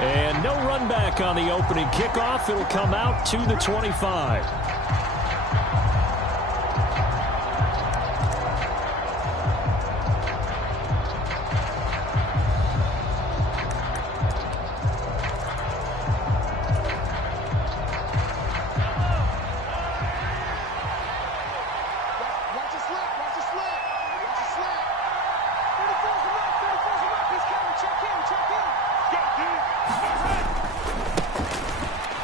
And no run back on the opening kickoff. It'll come out to the 25.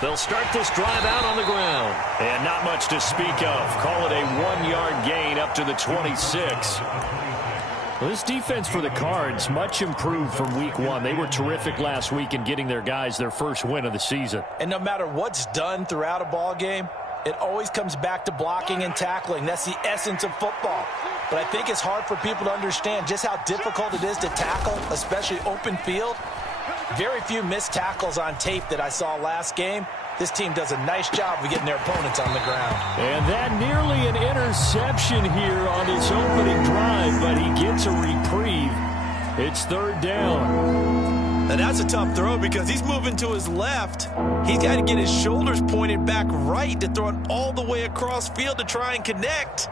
They'll start this drive out on the ground. And not much to speak of. Call it a 1-yard gain up to the 26. Well, this defense for the Cards, much improved from week 1. They were terrific last week in getting their guys their first win of the season. And no matter what's done throughout a ball game, it always comes back to blocking and tackling. That's the essence of football. But I think it's hard for people to understand just how difficult it is to tackle, especially open field. Very few missed tackles on tape that I saw last game. This team does a nice job of getting their opponents on the ground. And that nearly an interception here on his opening drive, but he gets a reprieve. It's third down. And that's a tough throw because he's moving to his left. He's got to get his shoulders pointed back right to throw it all the way across field to try and connect.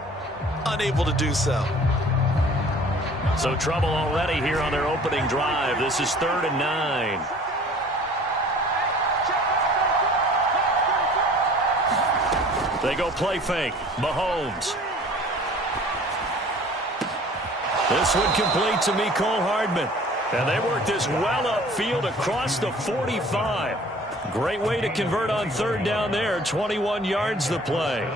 Unable to do so. So trouble already here on their opening drive. This is 3rd and 9. They go play fake. Mahomes. This one complete to Mecole Hardman. And they work this well upfield across the 45. Great way to convert on 3rd down there. 21 yards the play.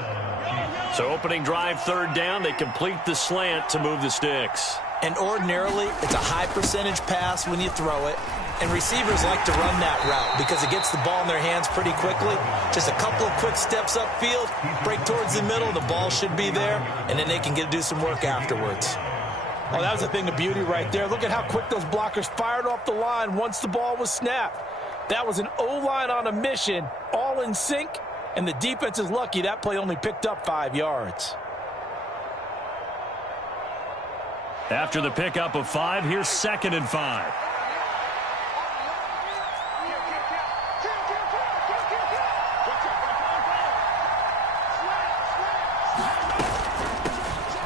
So opening drive, 3rd down. They complete the slant to move the sticks. And ordinarily, it's a high percentage pass when you throw it. And receivers like to run that route because it gets the ball in their hands pretty quickly. Just a couple of quick steps upfield, break towards the middle, the ball should be there, and then they can do some work afterwards. Oh, that was a thing of beauty right there. Look at how quick those blockers fired off the line once the ball was snapped. That was an O-line on a mission, all in sync, and the defense is lucky that play only picked up 5 yards. After the pickup of 5, here's 2nd and 5.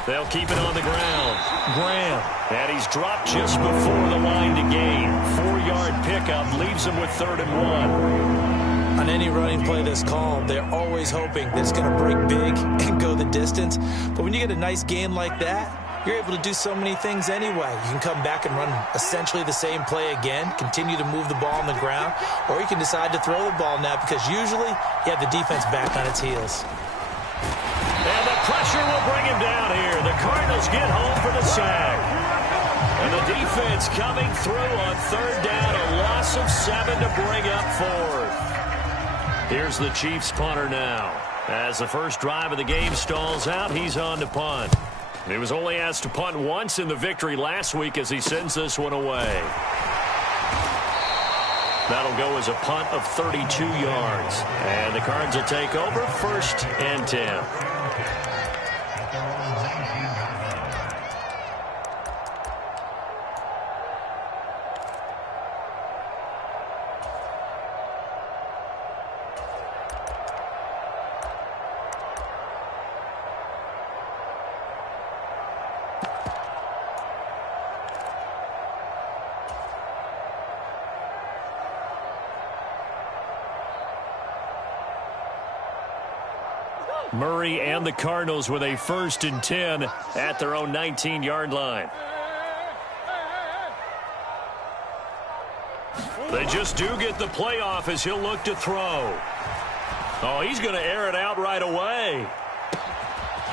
They'll keep it on the ground. Graham. And he's dropped just before the line to gain. 4-yard pickup leaves him with 3rd and 1. On any running play that's called, they're always hoping that it's going to break big and go the distance. But when you get a nice gain like that, you're able to do so many things anyway. You can come back and run essentially the same play again, continue to move the ball on the ground, or you can decide to throw the ball now because usually you have the defense back on its heels. And the pressure will bring him down here. The Cardinals get home for the sack. And the defense coming through on 3rd down, a loss of 7 to bring up 4th. Here's the Chiefs punter now. As the first drive of the game stalls out, he's on to punt. He was only asked to punt once in the victory last week as he sends this one away. That'll go as a punt of 32 yards. And the Cards will take over 1st and 10. Murray and the Cardinals with a 1st and 10 at their own 19-yard line. They just do get the playoff as he'll look to throw. Oh, he's going to air it out right away.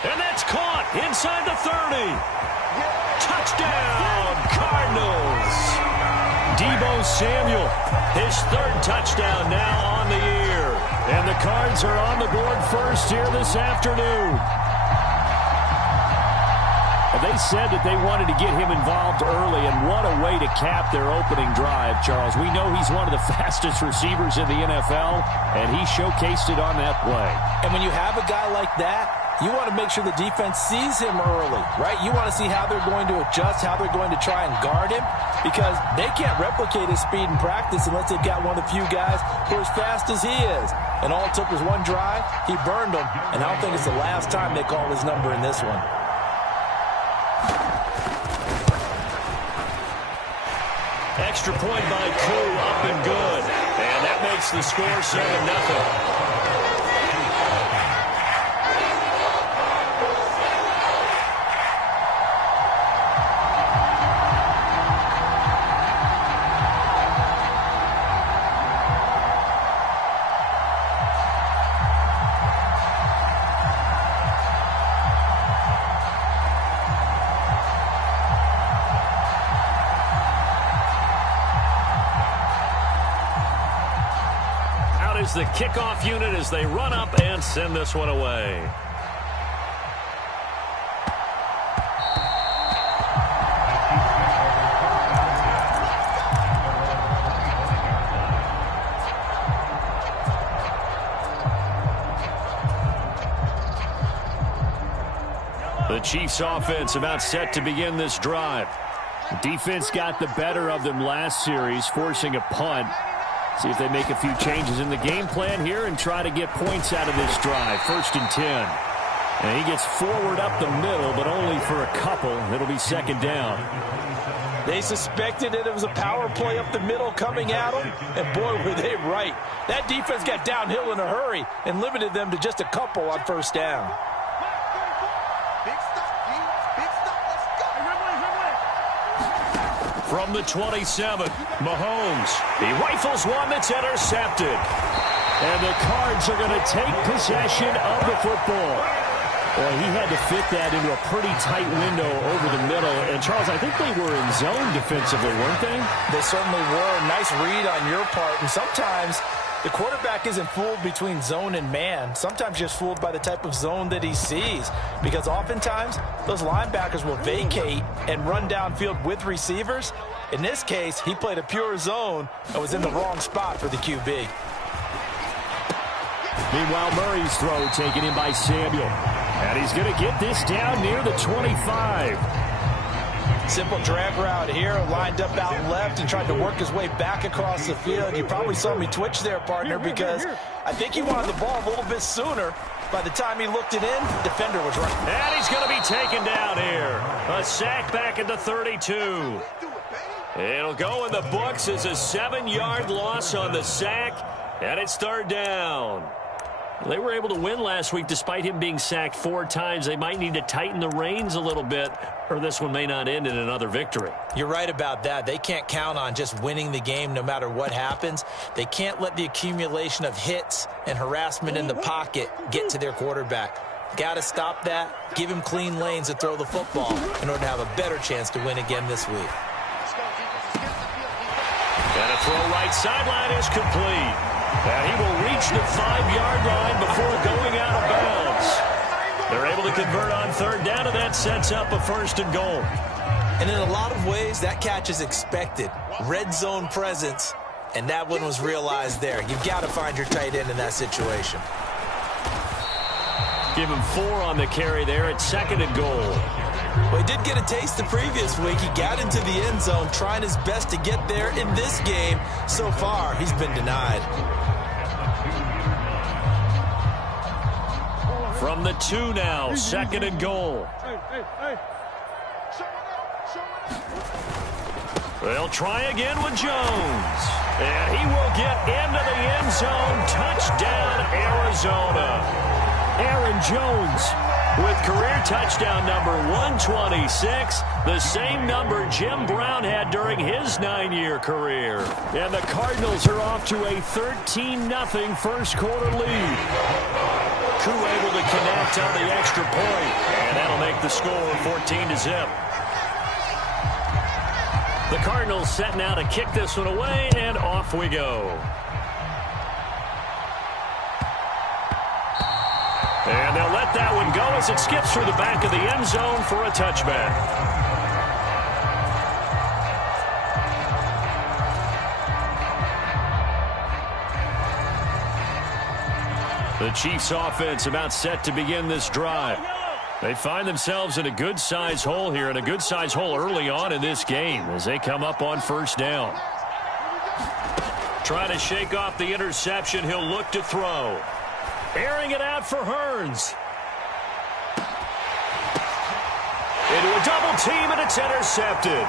And that's caught inside the 30. Touchdown, Cardinals. Deebo Samuel, his 3rd touchdown now on the year. And the Cards are on the board first here this afternoon. And they said that they wanted to get him involved early, and what a way to cap their opening drive, Charles. We know he's one of the fastest receivers in the NFL, and he showcased it on that play. And when you have a guy like that, You want to make sure the defense sees him early, right? You want to see how they're going to adjust, how they're going to try and guard him, because they can't replicate his speed in practice unless they've got one of the few guys who are as fast as he is. And all it took was one drive. He burned them, and I don't think it's the last time they call his number in this one. Extra point by Koo, up and good. And that makes the score 7-0. The kickoff unit as they run up and send this one away. The Chiefs offense about set to begin this drive. Defense got the better of them last series, forcing a punt. See if they make a few changes in the game plan here and try to get points out of this drive. 1st and 10. And he gets forward up the middle, but only for a couple. It'll be 2nd down. They suspected that it was a power play up the middle coming at them, and boy, were they right. That defense got downhill in a hurry and limited them to just a couple on 1st down. From the 27, Mahomes. He rifles one that's intercepted. And the Cards are going to take possession of the football. Well, he had to fit that into a pretty tight window over the middle. And, Charles, I think they were in zone defensively, weren't they? They certainly were. Nice read on your part. And sometimes the quarterback isn't fooled between zone and man. Sometimes just fooled by the type of zone that he sees. Because oftentimes, those linebackers will vacate and run downfield with receivers. In this case, he played a pure zone and was in the wrong spot for the QB. Meanwhile, Murray's throw taken in by Samuel. And he's going to get this down near the 25. Simple drag route here, lined up out left and tried to work his way back across the field. You probably saw me twitch there, partner, because I think he wanted the ball a little bit sooner. By the time he looked it in, defender was right. And he's going to be taken down here. A sack back at the 32. It'll go in the books as a 7-yard loss on the sack, and it's 3rd down. They were able to win last week despite him being sacked 4 times. They might need to tighten the reins a little bit, or this one may not end in another victory. You're right about that. They can't count on just winning the game no matter what happens. They can't let the accumulation of hits and harassment in the pocket get to their quarterback. Got to stop that, give him clean lanes to throw the football in order to have a better chance to win again this week. And a throw right sideline is complete. And he will reach the 5-yard line before going out of bounds. They're able to convert on 3rd down, and that sets up a 1st and goal. And in a lot of ways, that catch is expected. Red zone presence, and that one was realized there. You've got to find your tight end in that situation. Give him 4 on the carry there at 2nd and goal. Well, he did get a taste the previous week. He got into the end zone, trying his best to get there in this game. So far, he's been denied. From the 2 now, 2nd and goal. They'll try again with Jones. And he will get into the end zone. Touchdown, Arizona. Aaron Jones with career touchdown number 126, the same number Jim Brown had during his 9-year career. And the Cardinals are off to a 13-0 first quarter lead. Koo able to connect on the extra point, and that'll make the score 14-0. The Cardinals set now to kick this one away, and off we go. And they'll let that one go as it skips through the back of the end zone for a touchback. The Chiefs offense about set to begin this drive. They find themselves in a good-sized hole here, and a good-sized hole early on in this game as they come up on first down. Trying to shake off the interception. He'll look to throw. Airing it out for Hearns. Into a double team, and it's intercepted.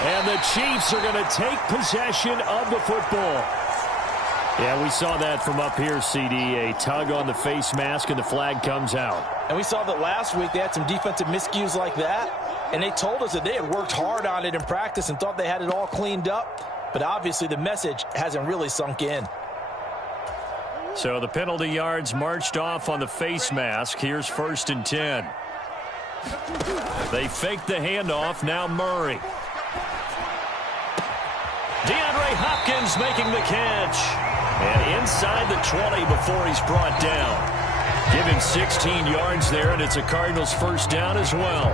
And the Chiefs are going to take possession of the football. Yeah, we saw that from up here, CD. A tug on the face mask, and the flag comes out. And we saw that last week they had some defensive miscues like that. And they told us that they had worked hard on it in practice and thought they had it all cleaned up. But obviously the message hasn't really sunk in. So the penalty yards marched off on the face mask. Here's 1st and 10. They fake the handoff. Now Murray. DeAndre Hopkins making the catch. And inside the 20 before he's brought down. Give him 16 yards there, and it's a Cardinals first down as well.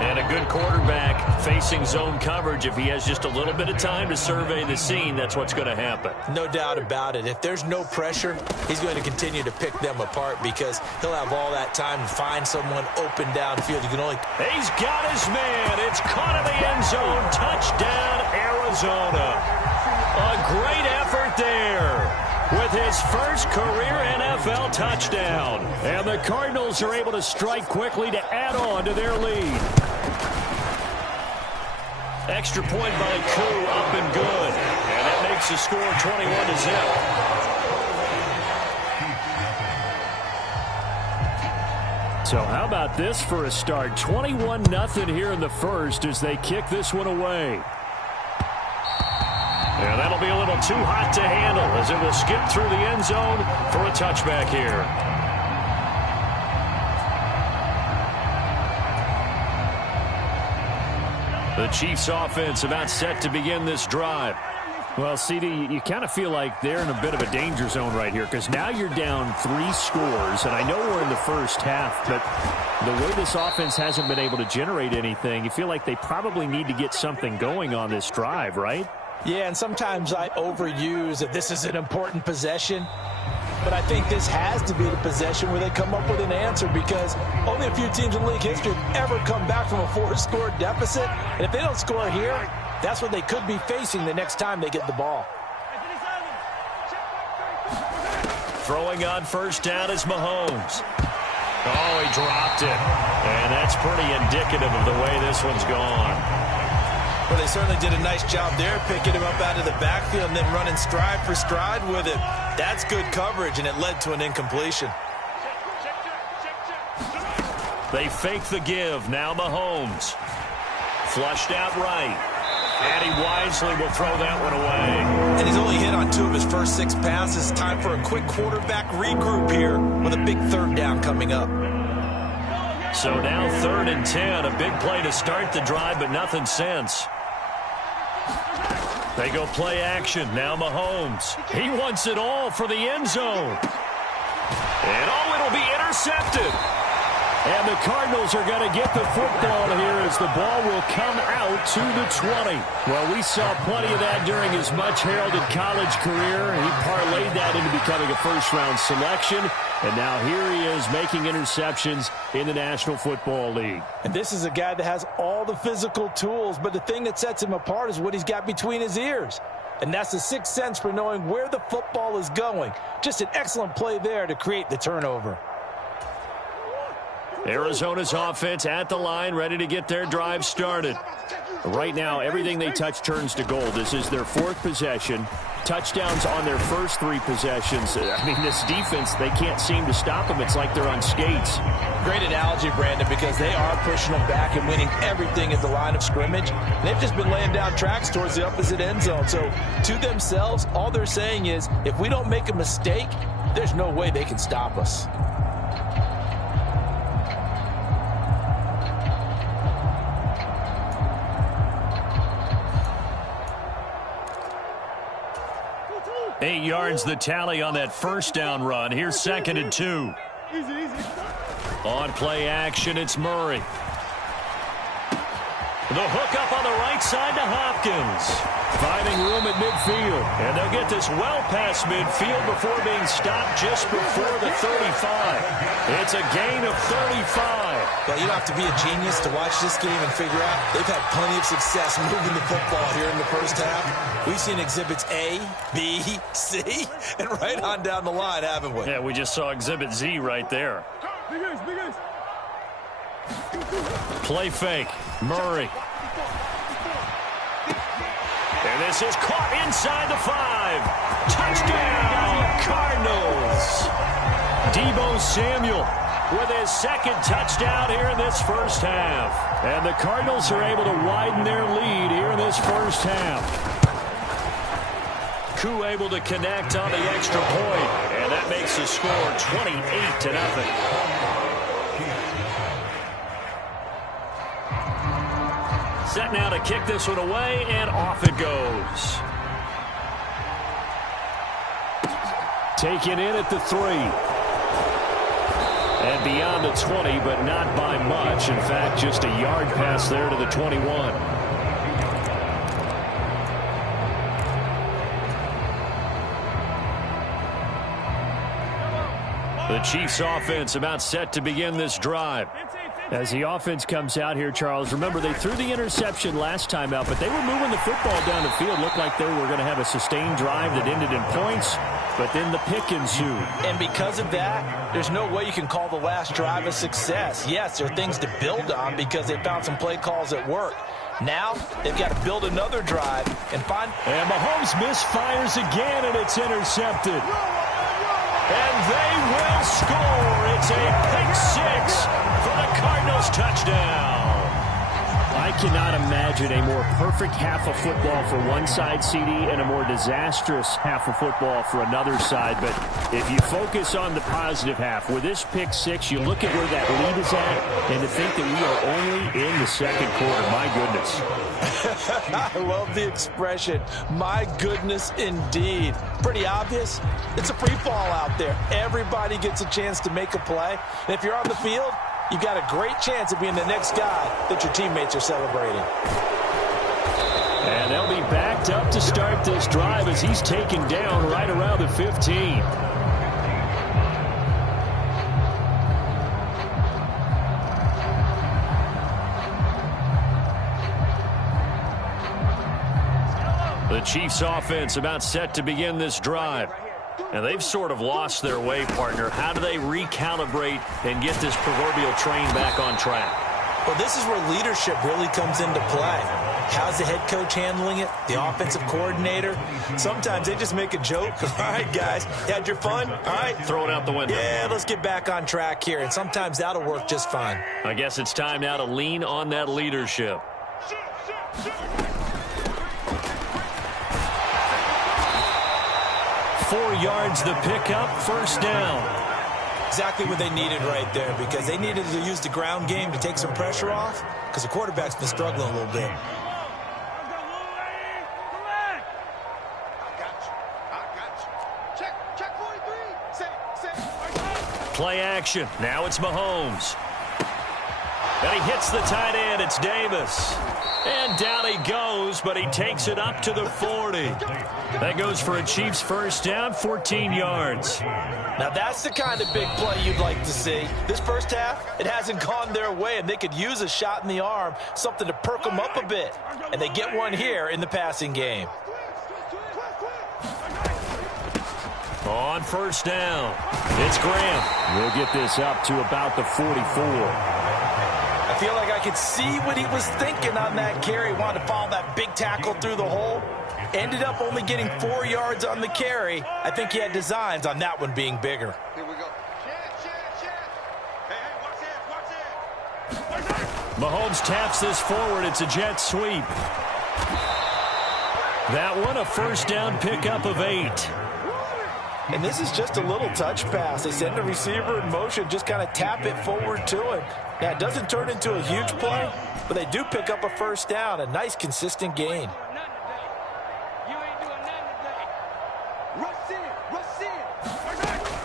And a good quarterback facing zone coverage. If he has just a little bit of time to survey the scene, that's what's going to happen. No doubt about it. If there's no pressure, he's going to continue to pick them apart because he'll have all that time to find someone open downfield. You can only... He's got his man. It's caught in the end zone. Touchdown, Arizona. A great effort there with his first career NFL touchdown. And the Cardinals are able to strike quickly to add on to their lead. Extra point by Koo, up and good. And that makes the score 21-0. So how about this for a start? 21-0 here in the first as they kick this one away. And that'll be a little too hot to handle as it will skip through the end zone for a touchback here. The Chiefs offense about set to begin this drive. Well, CD, you kind of feel like they're in a bit of a danger zone right here because now you're down 3 scores, and I know we're in the first half, but the way this offense hasn't been able to generate anything, you feel like they probably need to get something going on this drive, right? Yeah, and sometimes I overuse that this is an important possession. But I think this has to be the possession where they come up with an answer because only a few teams in league history have ever come back from a 4-score deficit. And if they don't score here, that's what they could be facing the next time they get the ball. Throwing on first down is Mahomes. Oh, he dropped it. And that's pretty indicative of the way this one's gone. Well, they certainly did a nice job there, picking him up out of the backfield and then running stride for stride with it. That's good coverage, and it led to an incompletion. They fake the give. Now Mahomes. Flushed out right. And he wisely will throw that one away. And he's only hit on 2 of his first 6 passes. Time for a quick quarterback regroup here with a big 3rd down coming up. So now 3rd and 10. A big play to start the drive, but nothing since. They go play action. Now Mahomes. He wants it all for the end zone. And it'll be intercepted. And the Cardinals are going to get the football here as the ball will come out to the 20. Well, we saw plenty of that during his much-heralded college career. He parlayed that into becoming a first-round selection. And now here he is making interceptions in the National Football League. And this is a guy that has all the physical tools, but the thing that sets him apart is what he's got between his ears. And that's the 6th sense for knowing where the football is going. Just an excellent play there to create the turnover. Arizona's offense at the line, ready to get their drive started. Right now, everything they touch turns to gold. This is their 4th possession. Touchdowns on their first 3 possessions. I mean, this defense, they can't seem to stop them. It's like they're on skates. Great analogy, Brandon, because they are pushing them back and winning everything at the line of scrimmage. They've just been laying down tracks towards the opposite end zone. So, to themselves, all they're saying is, if we don't make a mistake, there's no way they can stop us. Eight yards the tally on that first down run. Here's 2nd and 2. On play action, it's Murray. The hook up on the right side to Hopkins. Finding room at midfield. And they'll get this well past midfield before being stopped just before the 35. It's a gain of 35. Well, you don't have to be a genius to watch this game and figure out they've had plenty of success moving the football here in the first half. We've seen exhibits A, B, C, and right on down the line, haven't we? Yeah, we just saw exhibit Z right there. Play fake. Murray. And this is caught inside the 5. Touchdown, Cardinals. Deebo Samuel with his second touchdown here in this first half. And the Cardinals are able to widen their lead here in this first half. Koo able to connect on the extra point. And that makes the score 28-0. Set now to kick this one away, and off it goes. Taken in at the 3. And beyond the 20, but not by much. In fact, just a yard pass there to the 21. The Chiefs offense about set to begin this drive. As the offense comes out here, Charles, remember they threw the interception last time out, but they were moving the football down the field. Looked like they were going to have a sustained drive that ended in points, but then the pick ensued. And because of that, there's no way you can call the last drive a success. Yes, there are things to build on because they found some play calls that work. Now, they've got to build another drive and find... And Mahomes misfires again, and it's intercepted. And they will score. It's a pick 6 for the Cardinals touchdown. I cannot imagine a more perfect half of football for one side, CD, and a more disastrous half of football for another side. But if you focus on the positive half, with this pick 6, you look at where that lead is at, and to think that we are only in the second quarter. My goodness. I love the expression. My goodness, indeed. Pretty obvious. It's a free fall out there. Everybody gets a chance to make a play. And if you're on the field, you've got a great chance of being the next guy that your teammates are celebrating. And they'll be backed up to start this drive as he's taken down right around the 15. The Chiefs offense about set to begin this drive. And they've sort of lost their way, partner. How do they recalibrate and get this proverbial train back on track? Well, this is where leadership really comes into play. How's the head coach handling it? The offensive coordinator? Sometimes they just make a joke. All right, guys, you had your fun? All right. Throw it out the window. Yeah, let's get back on track here. And sometimes that'll work just fine. I guess it's time now to lean on that leadership. 4 yards the pickup, first down. Exactly what they needed right there, because they needed to use the ground game to take some pressure off, because the quarterback's been struggling a little bit. Play action. Now it's Mahomes. And he hits the tight end. It's Davis. And down he goes, but he takes it up to the 40. That goes for a Chiefs first down, 14 yards. Now that's the kind of big play you'd like to see. This first half, it hasn't gone their way, and they could use a shot in the arm, something to perk them up a bit. And they get one here in the passing game. On first down, it's Graham. We'll get this up to about the 44. I feel like I could see what he was thinking on that carry. Wanted to follow that big tackle through the hole. Ended up only getting 4 yards on the carry. I think he had designs on that one being bigger. Here we go. Hey, watch it. Mahomes taps this forward. It's a jet sweep. That one a first down pickup of 8. And this is just a little touch pass. They send the receiver in motion, just kind of tap it forward to him. Now, it doesn't turn into a huge play, but they do pick up a first down, a nice, consistent gain.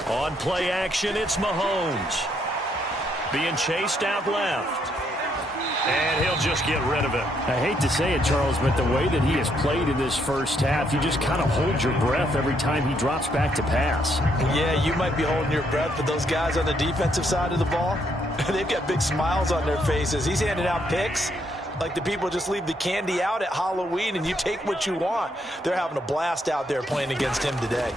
On play action, it's Mahomes. Being chased out left. And he'll just get rid of it. I hate to say it, Charles, but the way that he has played in this first half, you just kind of hold your breath every time he drops back to pass. Yeah, you might be holding your breath, but those guys on the defensive side of the ball, they've got big smiles on their faces. He's handing out picks like the people just leave the candy out at Halloween and you take what you want. They're having a blast out there playing against him today.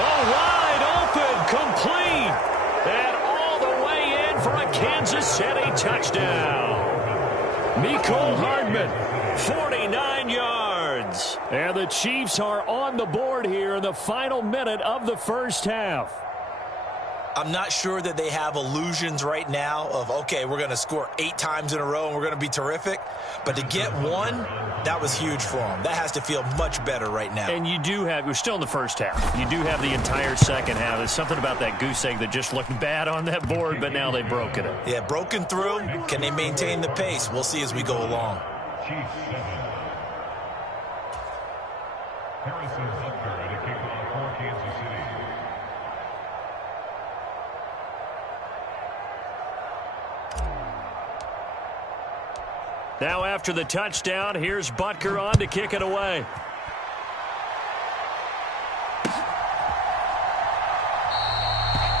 Oh, wide open, complete. And all the way in for a Kansas City touchdown. Mecole Hardman, 49 yards. And the Chiefs are on the board here in the final minute of the first half. I'm not sure that they have illusions right now of, okay, we're going to score 8 times in a row and we're going to be terrific. But to get one, that was huge for them. That has to feel much better right now. And you do have, we're still in the first half. You do have the entire second half. There's something about that goose egg that just looked bad on that board, but now they've broken it. Yeah, broken through. Can they maintain the pace? We'll see as we go along. Harrison Butker at a kickoff for Kansas City. Now after the touchdown, here's Butker on to kick it away.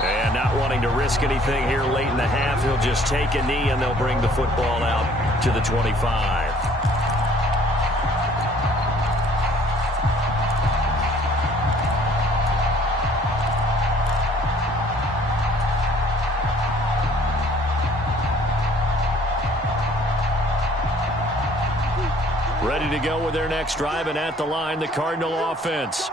And not wanting to risk anything here late in the half, he'll just take a knee and they'll bring the football out to the 25. Ready to go with their next drive, and at the line, the Cardinal offense.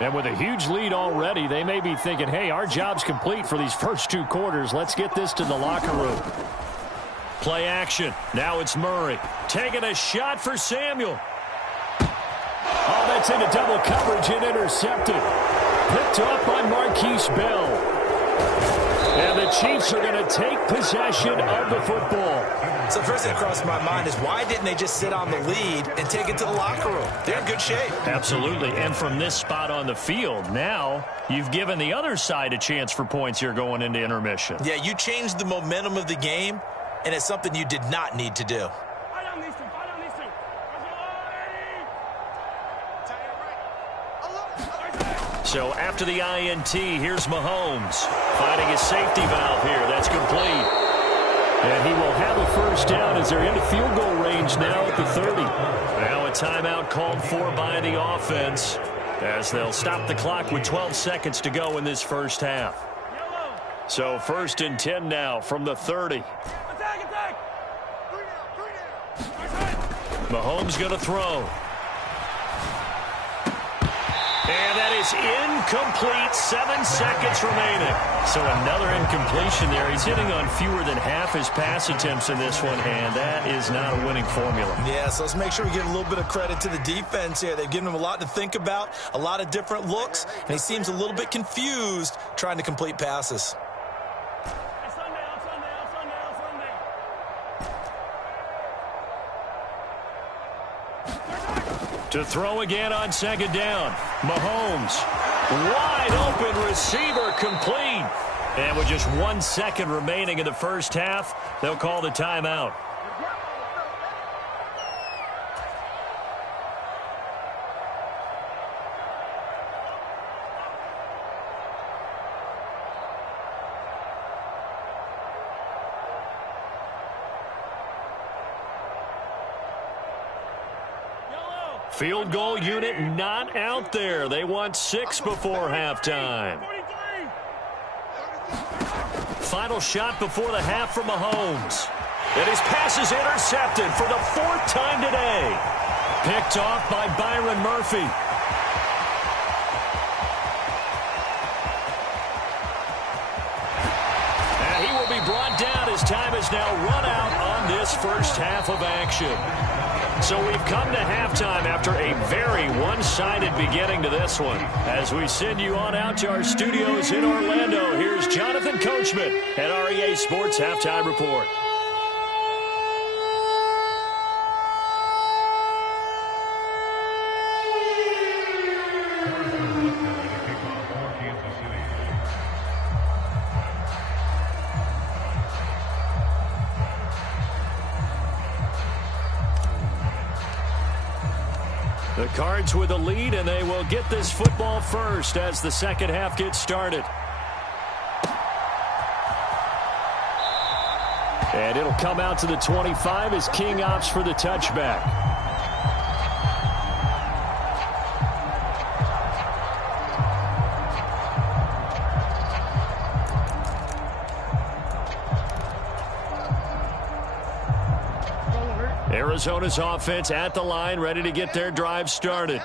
And with a huge lead already, they may be thinking, hey, our job's complete for these first 2 quarters. Let's get this to the locker room. Play action. Now it's Murray. Taking a shot for Samuel. Oh, that's into double coverage and intercepted. Picked up by Marquise Bell. And the Chiefs are going to take possession of the football. So first thing that crossed my mind is why didn't they just sit on the lead and take it to the locker room? They're in good shape. Absolutely. And from this spot on the field, now you've given the other side a chance for points here going into intermission. Yeah, you changed the momentum of the game, and it's something you did not need to do. So after the INT, here's Mahomes finding his safety valve here. That's complete. And he will have a first down as they're into field goal range now at the 30. Now a timeout called for by the offense as they'll stop the clock with 12 seconds to go in this first half. So 1st and 10 now from the 30. Mahomes going to throw. And that is incomplete. 7 seconds remaining. So another incompletion there. He's hitting on fewer than half his pass attempts in this one, and that is not a winning formula. Yeah, so let's make sure we give a little bit of credit to the defense here. They've given him a lot to think about, a lot of different looks, and he seems a little bit confused trying to complete passes. To throw again on 2nd down. Mahomes. Wide open receiver complete. And with just 1 second remaining in the first half, they'll call the timeout. Field goal unit not out there. They want 6 before halftime. Final shot before the half from Mahomes. And his pass is intercepted for the 4th time today. Picked off by Byron Murphy. And he will be brought down as time is now run out on this first half of action. So we've come to halftime after a very one-sided beginning to this one. As we send you on out to our studios in Orlando, here's Jonathan Coachman at REA Sports Halftime Report. The Cards with a lead, and they will get this football first as the second half gets started. And it'll come out to the 25 as King opts for the touchback. Arizona's offense at the line, ready to get their drive started.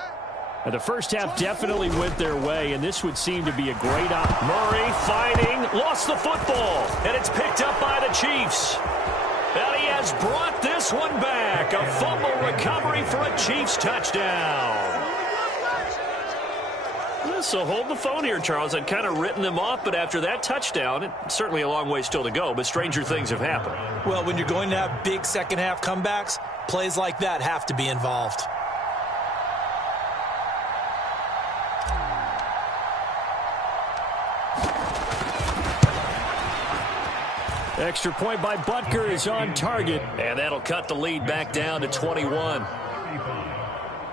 And the first half definitely went their way, and this would seem to be a great Murray fighting, lost the football, and it's picked up by the Chiefs. And he has brought this one back. A fumble recovery for a Chiefs touchdown. So hold the phone here, Charles. I'd kind of written them off, but after that touchdown, it's certainly a long way still to go, but stranger things have happened. Well, when you're going to have big second-half comebacks, plays like that have to be involved. Extra point by Butker is on target. And that'll cut the lead back down to 21.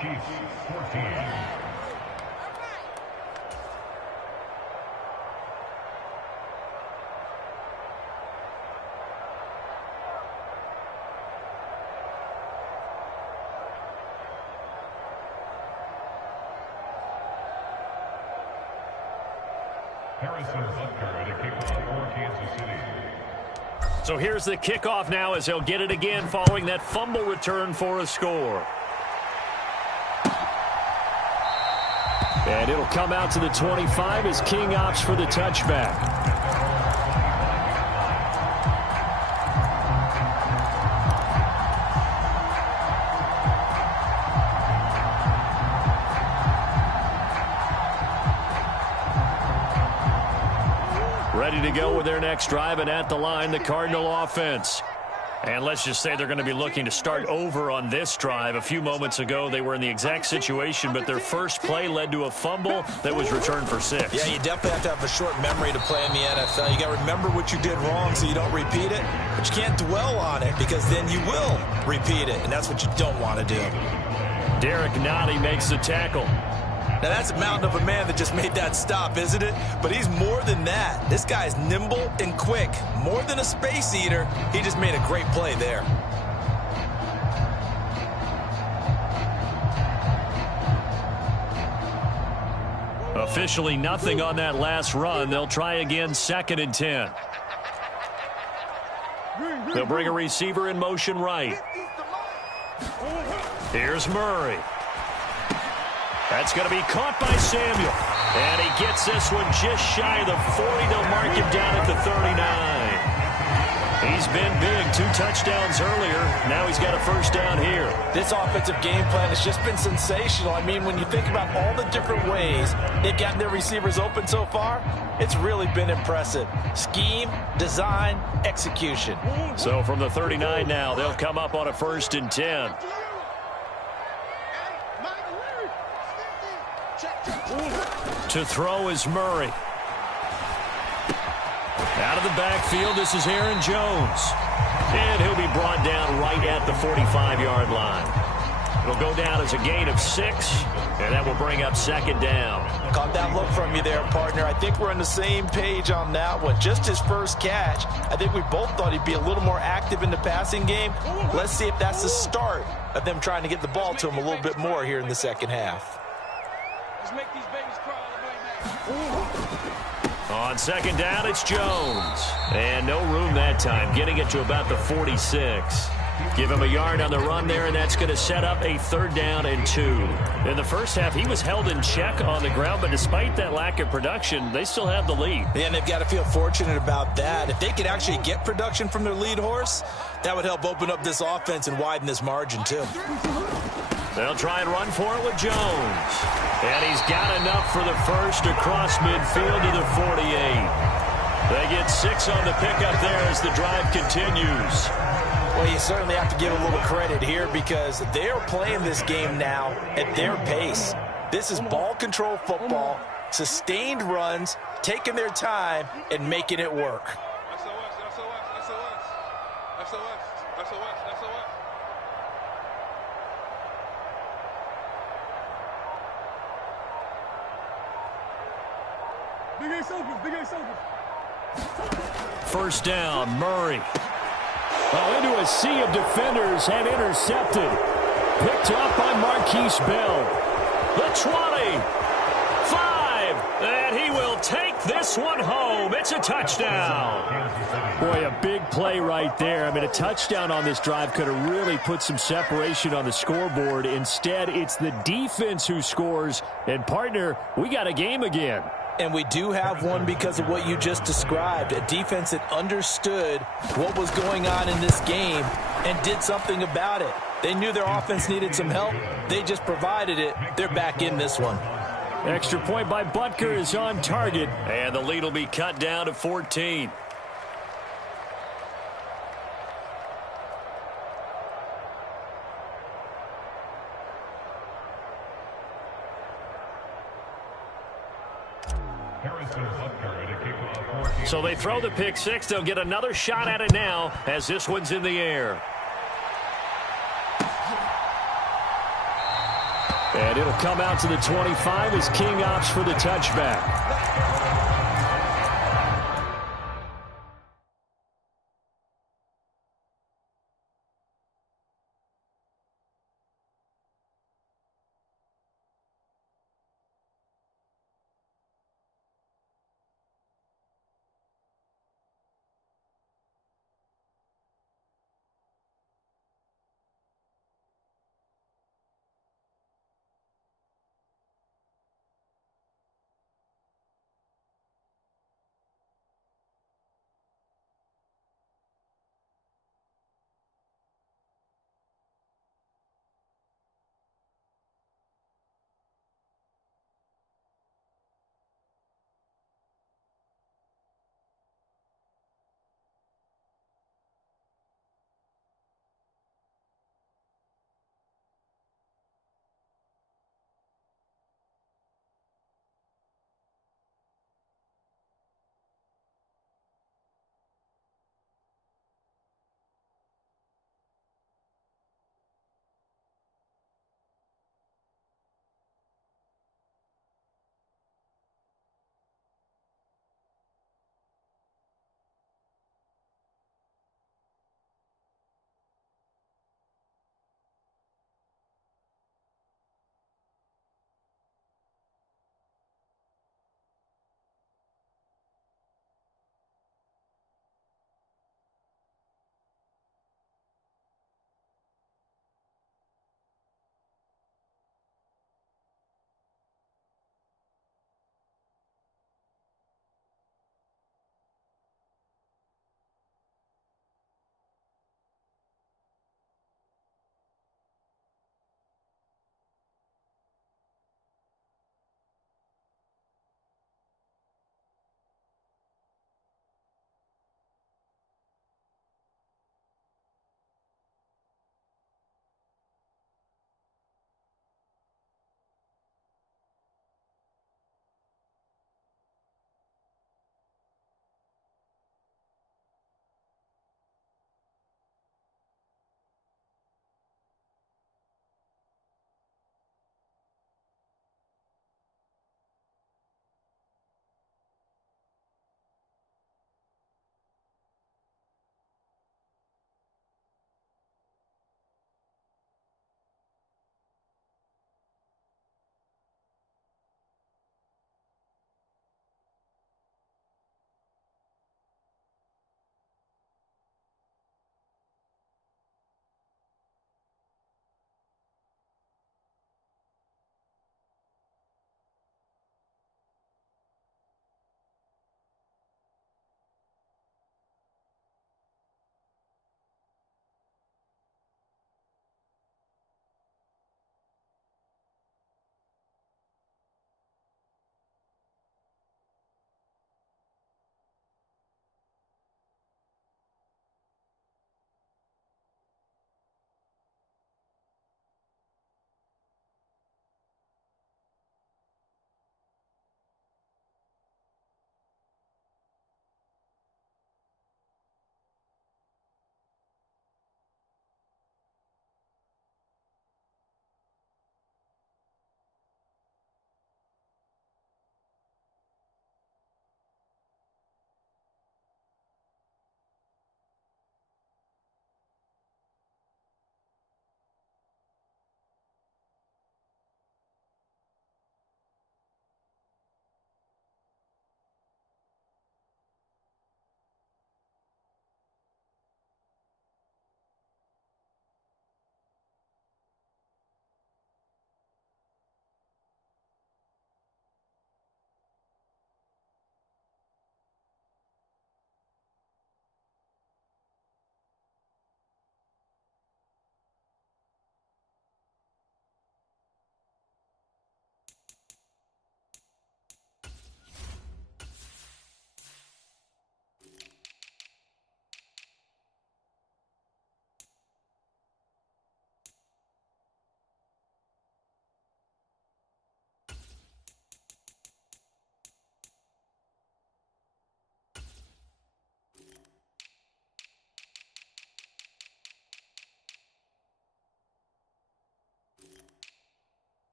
Chiefs 14. Harrison Butker at a kickoff for Kansas City. So here's the kickoff now as they'll get it again following that fumble return for a score. And it'll come out to the 25 as King opts for the touchback. Ready to go with their next drive, and at the line, the Cardinal offense. And let's just say they're going to be looking to start over on this drive. A few moments ago, they were in the exact situation, but their first play led to a fumble that was returned for 6. Yeah, you definitely have to have a short memory to play in the NFL. You got to remember what you did wrong so you don't repeat it, but you can't dwell on it because then you will repeat it, and that's what you don't want to do. Derek Nottie makes the tackle. Now, that's a mountain of a man that just made that stop, isn't it? But he's more than that. This guy's nimble and quick. More than a space eater, he just made a great play there. Officially nothing on that last run. They'll try again, 2nd and 10. They'll bring a receiver in motion right. Here's Murray. That's going to be caught by Samuel. And he gets this one just shy of the 40. They'll mark him down at the 39. He's been big. 2 touchdowns earlier. Now he's got a first down here. This offensive game plan has just been sensational. I mean, when you think about all the different ways they've gotten their receivers open so far, it's really been impressive. Scheme, design, execution. So from the 39 now, they'll come up on a 1st and 10. To throw is Murray. Out of the backfield, this is Aaron Jones. And he'll be brought down right at the 45-yard line. It'll go down as a gain of 6, and that will bring up 2nd down. Caught that look from you there, partner. I think we're on the same page on that one. Just his first catch, I think we both thought he'd be a little more active in the passing game. Let's see if that's the start of them trying to get the ball to him a little bit more here in the second half. Let's make these babies cry all the way, man. On 2nd down, it's Jones. And no room that time, getting it to about the 46. Give him a yard on the run there, and that's going to set up a 3rd down and 2. In the first half, he was held in check on the ground, but despite that lack of production, they still have the lead. Yeah, and they've got to feel fortunate about that. If they could actually get production from their lead horse, that would help open up this offense and widen this margin, too. They'll try and run for it with Jones. And he's got enough for the first across midfield to the 48. They get 6 on the pickup there as the drive continues. Well, you certainly have to give a little credit here because they are playing this game now at their pace. This is ball control football, sustained runs, taking their time, and making it work. First down, Murray. Oh, into a sea of defenders and intercepted. Picked up by Marquise Bell. The 20. 5. And he will take this one home. It's a touchdown. Boy, a big play right there. I mean, a touchdown on this drive could have really put some separation on the scoreboard. Instead, it's the defense who scores. And, partner, we got a game again. And we do have one because of what you just described. A defense that understood what was going on in this game and did something about it. They knew their offense needed some help. They just provided it. They're back in this one. Extra point by Butker is on target. And the lead will be cut down to 14. So they throw the pick six. They'll get another shot at it now as this one's in the air. And it'll come out to the 25 as King opts for the touchback.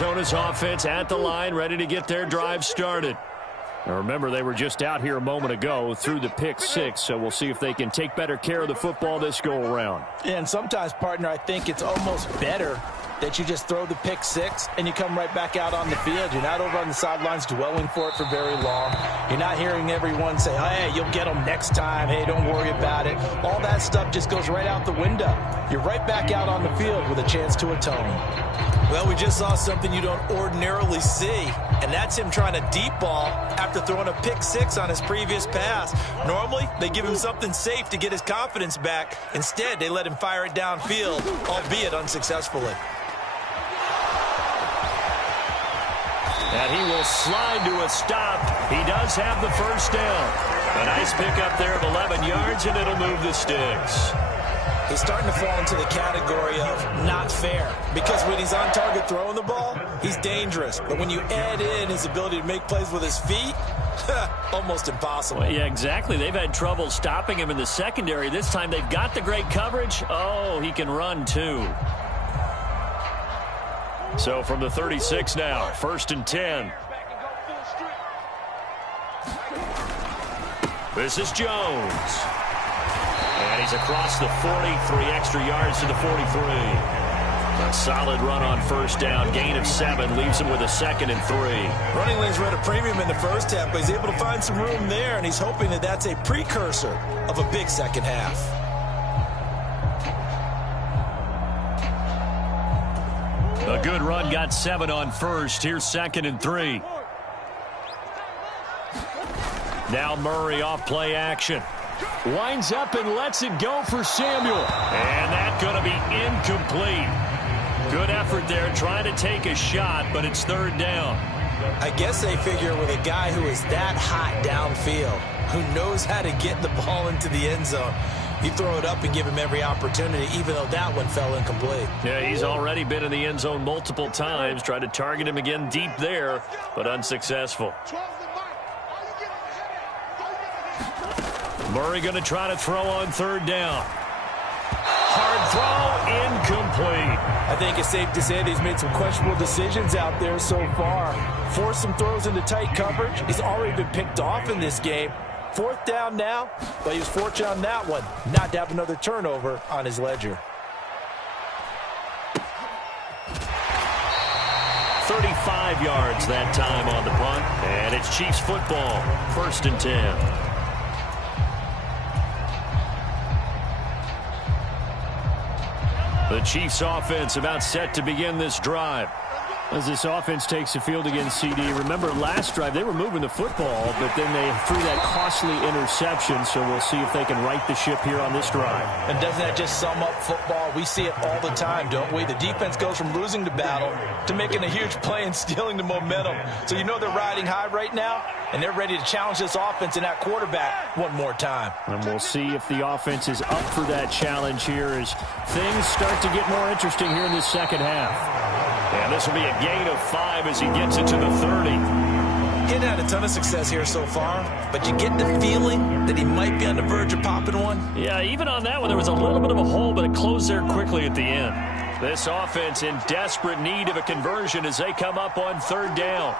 Arizona's offense at the line, ready to get their drive started. Now remember, they were just out here a moment ago through the pick 6, so we'll see if they can take better care of the football this go-around. And sometimes, partner, I think it's almost better that you just throw the pick 6 and you come right back out on the field. You're not over on the sidelines dwelling for it for very long. You're not hearing everyone say, hey, you'll get them next time. Hey, don't worry about it. All that stuff just goes right out the window. You're right back out on the field with a chance to atone. Well, we just saw something you don't ordinarily see, and that's him trying to deep ball after throwing a pick 6 on his previous pass. Normally, they give him something safe to get his confidence back. Instead, they let him fire it downfield, albeit unsuccessfully. And he will slide to a stop. He does have the first down. A nice pickup there of 11 yards, and it'll move the sticks. He's starting to fall into the category of not fair, because when he's on target throwing the ball, he's dangerous. But when you add in his ability to make plays with his feet, almost impossible. Well, yeah, exactly. They've had trouble stopping him in the secondary. This time they've got the great coverage. Oh, he can run too. So from the 36 now, 1st and 10. This is Jones. And he's across the 40, 3 extra yards to the 43. A solid run on first down, gain of 7, leaves him with a 2nd and 3. Running lanes were at a premium in the first half, but he's able to find some room there, and he's hoping that that's a precursor of a big second half. A good run, got 7 on first. Here's 2nd and 3. Now Murray off play action. Winds up and lets it go for Samuel. And that's going to be incomplete. Good effort there trying to take a shot, but it's 3rd down. I guess they figure with a guy who is that hot downfield, who knows how to get the ball into the end zone, you throw it up and give him every opportunity, even though that one fell incomplete. Yeah, he's already been in the end zone multiple times. Tried to target him again deep there, but unsuccessful. Murray going to try to throw on 3rd down. Hard throw, incomplete. I think it's safe to say that he's made some questionable decisions out there so far. Forced some throws into tight coverage. He's already been picked off in this game. 4th down now, but he was fortunate on that one not to have another turnover on his ledger. 35 yards that time on the punt, and it's Chiefs football, 1st and 10. The Chiefs offense about set to begin this drive. As this offense takes the field against CD, remember last drive they were moving the football, but then they threw that costly interception, so we'll see if they can right the ship here on this drive. And doesn't that just sum up football? We see it all the time, don't we? The defense goes from losing the battle to making a huge play and stealing the momentum. So you know they're riding high right now, and they're ready to challenge this offense and that quarterback one more time. And we'll see if the offense is up for that challenge here as things start to get more interesting here in this second half. And this will be a gain of 5 as he gets it to the 30. He hadn't had a ton of success here so far, but you get the feeling that he might be on the verge of popping one. Yeah, even on that one, there was a little bit of a hole, but it closed there quickly at the end. This offense in desperate need of a conversion as they come up on 3rd down.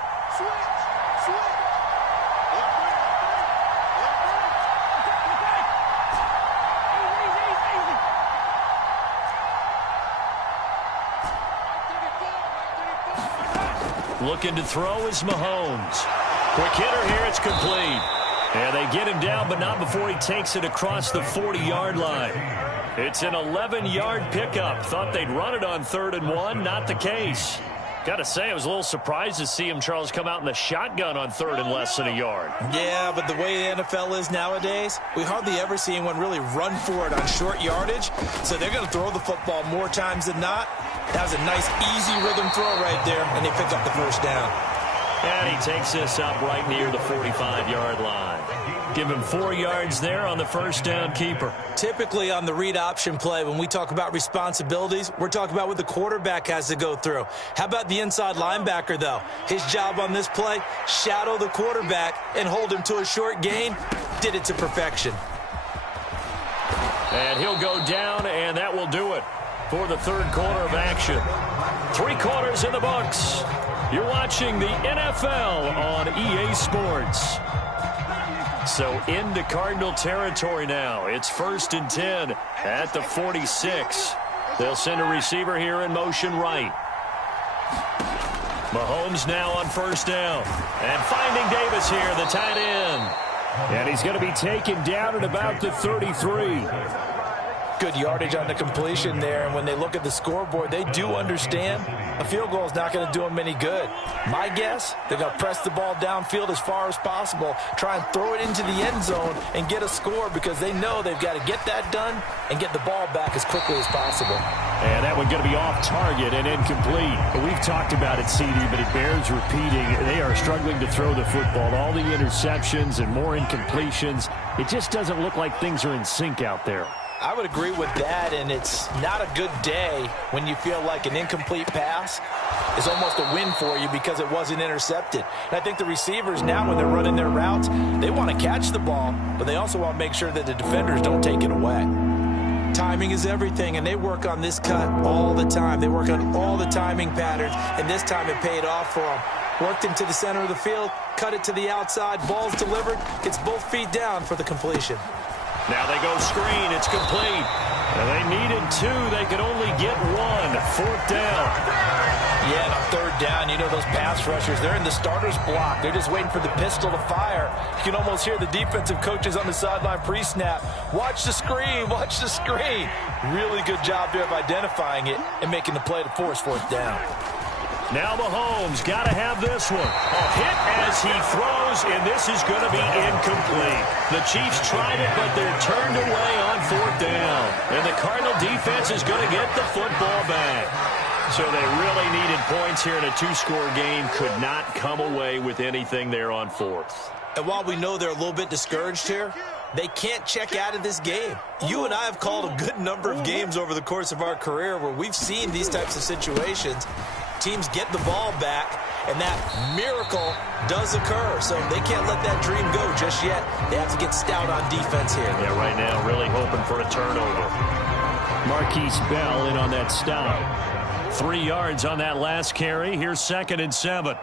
Looking to throw is Mahomes. Quick hitter here, it's complete. And they get him down, but not before he takes it across the 40-yard line. It's an 11-yard pickup. Thought they'd run it on 3rd and 1. Not the case. Got to say, I was a little surprised to see him, Charles, come out in the shotgun on 3rd and less than a yard. Yeah, but the way the NFL is nowadays, we hardly ever see anyone really run for it on short yardage. So they're going to throw the football more times than not. That was a nice, easy rhythm throw right there, and they pick up the first down. And he takes this up right near the 45-yard line. Give him 4 yards there on the first down keeper. Typically on the read option play, when we talk about responsibilities, we're talking about what the quarterback has to go through. How about the inside linebacker, though? His job on this play, shadow the quarterback and hold him to a short gain. Did it to perfection. And he'll go down, and that will do it. for the third quarter of action. 3 quarters in the books. You're watching the NFL on EA Sports. So into Cardinal territory now. It's 1st and 10 at the 46. They'll send a receiver here in motion right. Mahomes now on 1st down. And finding Davis here, the tight end. And he's going to be taken down at about the 33. Good yardage on the completion there, and when they look at the scoreboard, they do understand a field goal is not going to do them any good. My guess, they're going to press the ball downfield as far as possible, try and throw it into the end zone and get a score because they know they've got to get that done and get the ball back as quickly as possible. And that one going to be off target and incomplete. We've talked about it, CD, but it bears repeating. They are struggling to throw the football. All the interceptions and more incompletions. It just doesn't look like things are in sync out there. I would agree with that, and it's not a good day when you feel like an incomplete pass is almost a win for you because it wasn't intercepted. And I think the receivers now, when they're running their routes, they want to catch the ball, but they also want to make sure that the defenders don't take it away. Timing is everything, and they work on this cut all the time. They work on all the timing patterns, and this time it paid off for them. Worked into the center of the field, cut it to the outside, ball's delivered, gets both feet down for the completion. Now they go screen. It's complete. And they needed 2. They could only get 1. 4th down. Yeah, and on 3rd down, you know those pass rushers, they're in the starter's block. They're just waiting for the pistol to fire. You can almost hear the defensive coaches on the sideline pre-snap. Watch the screen. Watch the screen. Really good job there of identifying it and making the play to force 4th down. Now Mahomes got to have this one. A hit as he throws, and this is going to be incomplete. The Chiefs tried it, but they're turned away on 4th down. And the Cardinal defense is going to get the football back. So they really needed points here in a 2-score game. Could not come away with anything there on 4th. And while we know they're a little bit discouraged here, they can't check out of this game. You and I have called a good number of games over the course of our career where we've seen these types of situations. Teams get the ball back, and that miracle does occur. So they can't let that dream go just yet. They have to get stout on defense here. Yeah, right now really hoping for a turnover. Marquise Bell in on that stop. 3 yards on that last carry. Here's 2nd and 7.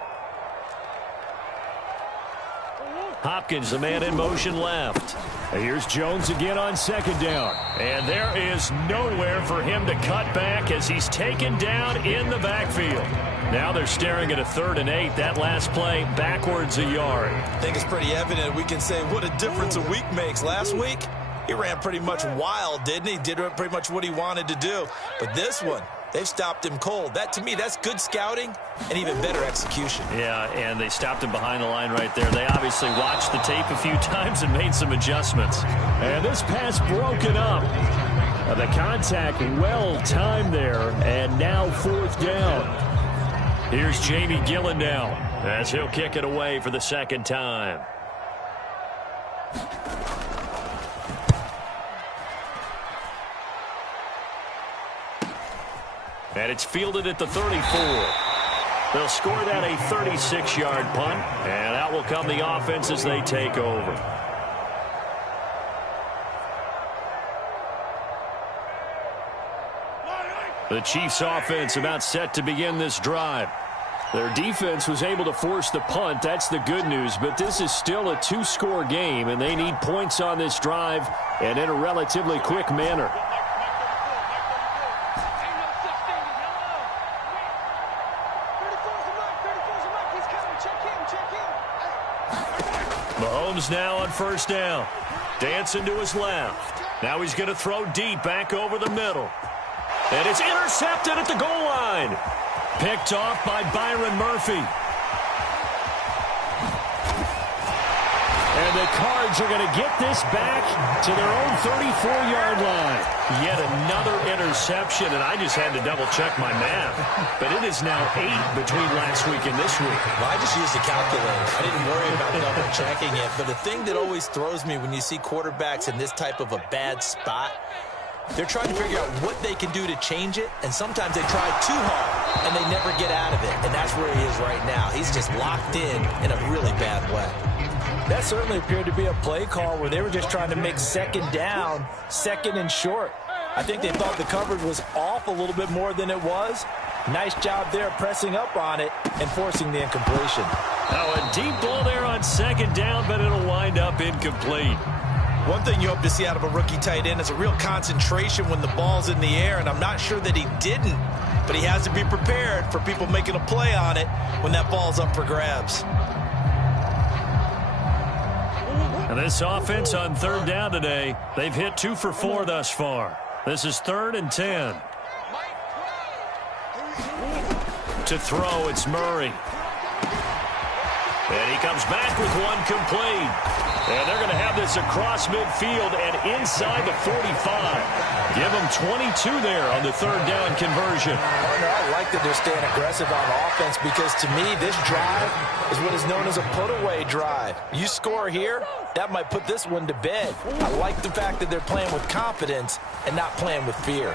Hopkins, the man in motion left. Here's Jones again on 2nd down. And there is nowhere for him to cut back as he's taken down in the backfield. Now they're staring at a 3rd and 8. That last play backwards a yard. I think it's pretty evident. We can say what a difference a week makes. Last week, he ran pretty much wild, didn't he? Did pretty much what he wanted to do. But this one, they've stopped him cold. That, to me, that's good scouting and even better execution. Yeah, and they stopped him behind the line right there. They obviously watched the tape a few times and made some adjustments. And this pass broken up. The contact well timed there, and now 4th down. Here's Jamie Gillen now as he'll kick it away for the 2nd time. And it's fielded at the 34. They'll score that a 36-yard punt, and out will come the offense as they take over. The Chiefs' offense about set to begin this drive. Their defense was able to force the punt. That's the good news, but this is still a 2-score game, and they need points on this drive and in a relatively quick manner. Mahomes now on 1st down. Dancing to his left. Now he's going to throw deep back over the middle. And it's intercepted at the goal line. Picked off by Byron Murphy. And the Cards are going to get this back to their own 34-yard line. Yet another interception, and I just had to double-check my math. But it is now 8 between last week and this week. Well, I just used a calculator. I didn't worry about double-checking it. But the thing that always throws me when you see quarterbacks in this type of a bad spot, they're trying to figure out what they can do to change it, and sometimes they try too hard, and they never get out of it. And that's where he is right now. He's just locked in a really bad way. That certainly appeared to be a play call where they were just trying to make 2nd down, 2nd and short. I think they thought the coverage was off a little bit more than it was. Nice job there pressing up on it and forcing the incompletion. Oh, a deep ball there on second down, but it'll wind up incomplete. One thing you hope to see out of a rookie tight end is a real concentration when the ball's in the air, and I'm not sure that he didn't, but he has to be prepared for people making a play on it when that ball's up for grabs. And this offense on third down today, they've hit 2 for 4 thus far. This is 3rd and 10. To throw, it's Murray. And he comes back with one complete. And they're going to have this across midfield and inside the 45. Give them 22 there on the third down conversion. I like that they're staying aggressive on offense because to me this drive is what is known as a put-away drive. You score here, that might put this one to bed. I like the fact that they're playing with confidence and not playing with fear.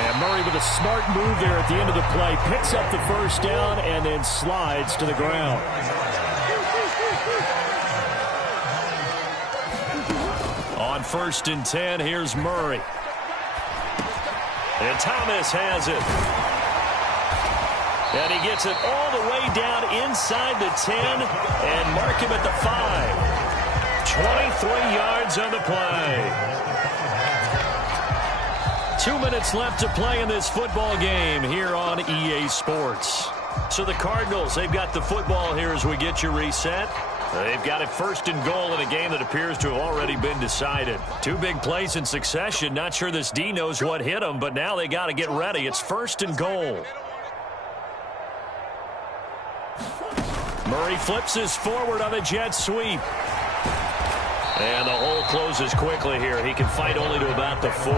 And Murray with a smart move there at the end of the play. Picks up the first down and then slides to the ground. On 1st and 10, here's Murray. And Thomas has it. And he gets it all the way down inside the 10 and mark him at the 5. 23 yards on the play. 2 minutes left to play in this football game here on EA Sports. So the Cardinals, they've got the football here as we get you reset. They've got it 1st and goal in a game that appears to have already been decided. 2 big plays in succession. Not sure this D knows what hit them, but now they got to get ready. It's 1st and goal. Murray flips his forward on a jet sweep. And the hole closes quickly here. He can fight only to about the 4.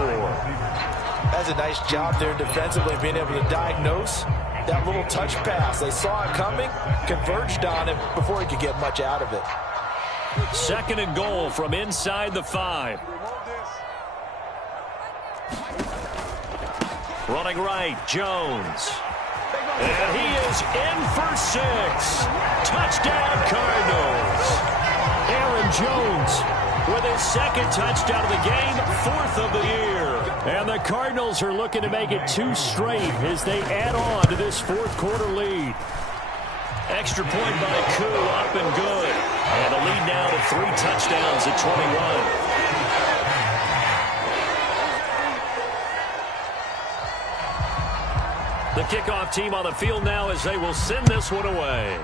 That's a nice job there defensively, being able to diagnose that little touch pass. They saw it coming, converged on it before he could get much out of it. 2nd and goal from inside the 5. Running right, Jones. And he is in for 6. Touchdown, Cardinals. Aaron Jones with his 2nd touchdown of the game, 4th of the year. And the Cardinals are looking to make it 2 straight as they add on to this 4th quarter lead. Extra point by Koo, up and good. And the lead now to 3 touchdowns at 21. The kickoff team on the field now as they will send this one away.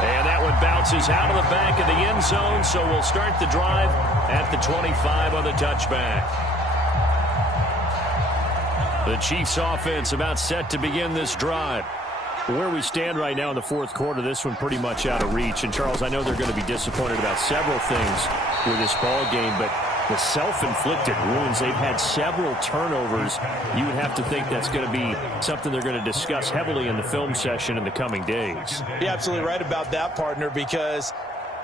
And that one bounces out of the back of the end zone, so we'll start the drive at the 25 on the touchback. The Chiefs offense about set to begin this drive. Where we stand right now in the 4th quarter, this one pretty much out of reach. And, Charles, I know they're going to be disappointed about several things with this ball game, but the self-inflicted wounds, they've had several turnovers. You would have to think that's going to be something they're going to discuss heavily in the film session in the coming days. You're absolutely right about that, partner, because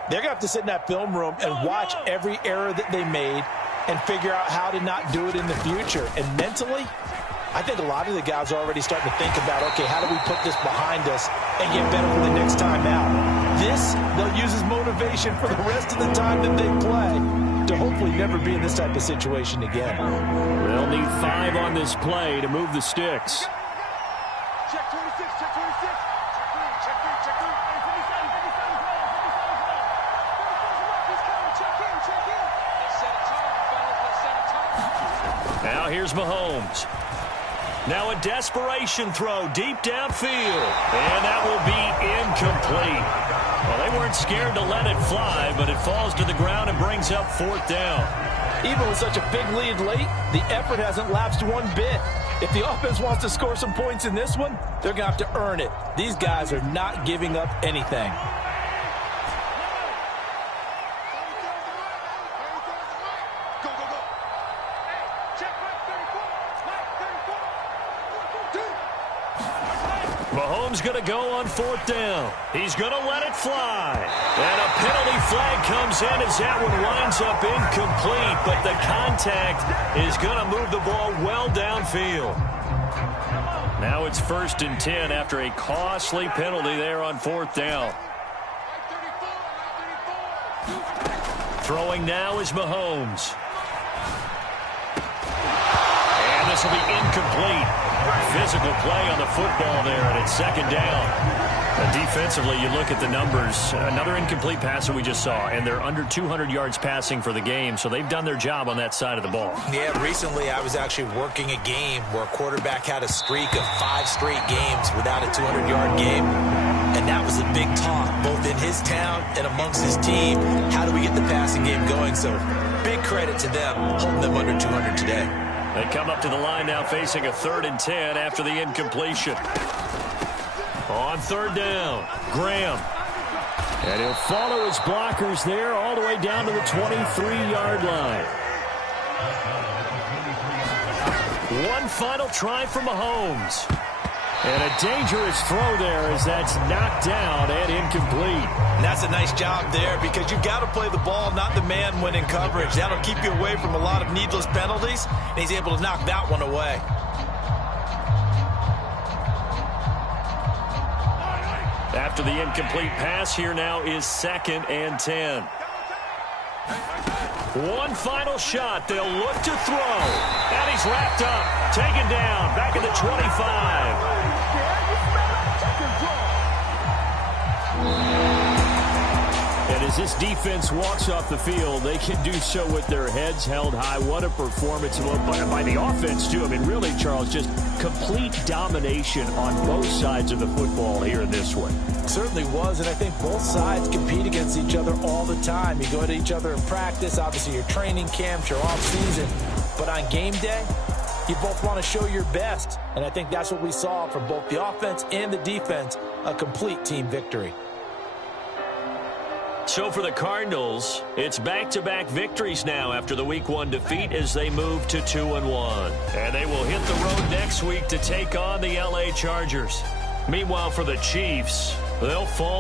they're going to have to sit in that film room and watch every error that they made and figure out how to not do it in the future. And mentally, I think a lot of the guys are already starting to think about, okay, how do we put this behind us and get better for the next time out? This, they'll use as motivation for the rest of the time that they play to hopefully never be in this type of situation again. They'll need 5 on this play to move the sticks. Check 26, check 26. Check 3, check 3. Now here's Mahomes. Now a desperation throw deep downfield. And that will be incomplete. Well, they weren't scared to let it fly, but it falls to the ground and brings up 4th down. Even with such a big lead late, the effort hasn't lapsed one bit. If the offense wants to score some points in this one, they're going to have to earn it. These guys are not giving up anything. Mahomes going to go on 4th down. He's going to let it fly. And a penalty flag comes in as that one winds up incomplete, but the contact is going to move the ball well downfield. Now it's 1st and 10 after a costly penalty there on 4th down. Throwing now is Mahomes. And this will be incomplete. Physical play on the football there, and it's second down. Defensively, you look at the numbers. Another incomplete pass that we just saw, and they're under 200 yards passing for the game, so they've done their job on that side of the ball. Yeah, recently I was actually working a game where a quarterback had a streak of 5 straight games without a 200-yard game, and that was a big talk, both in his town and amongst his team. How do we get the passing game going? So big credit to them, holding them under 200 today. They come up to the line now facing a 3rd and 10 after the incompletion. On 3rd down, Graham. And he'll follow his blockers there all the way down to the 23-yard line. One final try for Mahomes. And a dangerous throw there as that's knocked down and incomplete. And that's a nice job there because you've got to play the ball, not the man when in coverage. That'll keep you away from a lot of needless penalties, and he's able to knock that one away. After the incomplete pass, here now is 2nd and 10. One final shot. They'll look to throw. And he's wrapped up. Taken down. Back at the 25. And as this defense walks off the field, they can do so with their heads held high. What a performance by the offense, too. I mean, really, Charles, just complete domination on both sides of the football here in this one. Certainly was, and I think both sides compete against each other all the time. You go to each other in practice, obviously your training camps, your off-season, but on game day, you both want to show your best, and I think that's what we saw from both the offense and the defense, a complete team victory. So for the Cardinals, it's back-to-back victories now after the Week 1 defeat as they move to 2-1. And they will hit the road next week to take on the LA Chargers. Meanwhile, for the Chiefs, they'll fall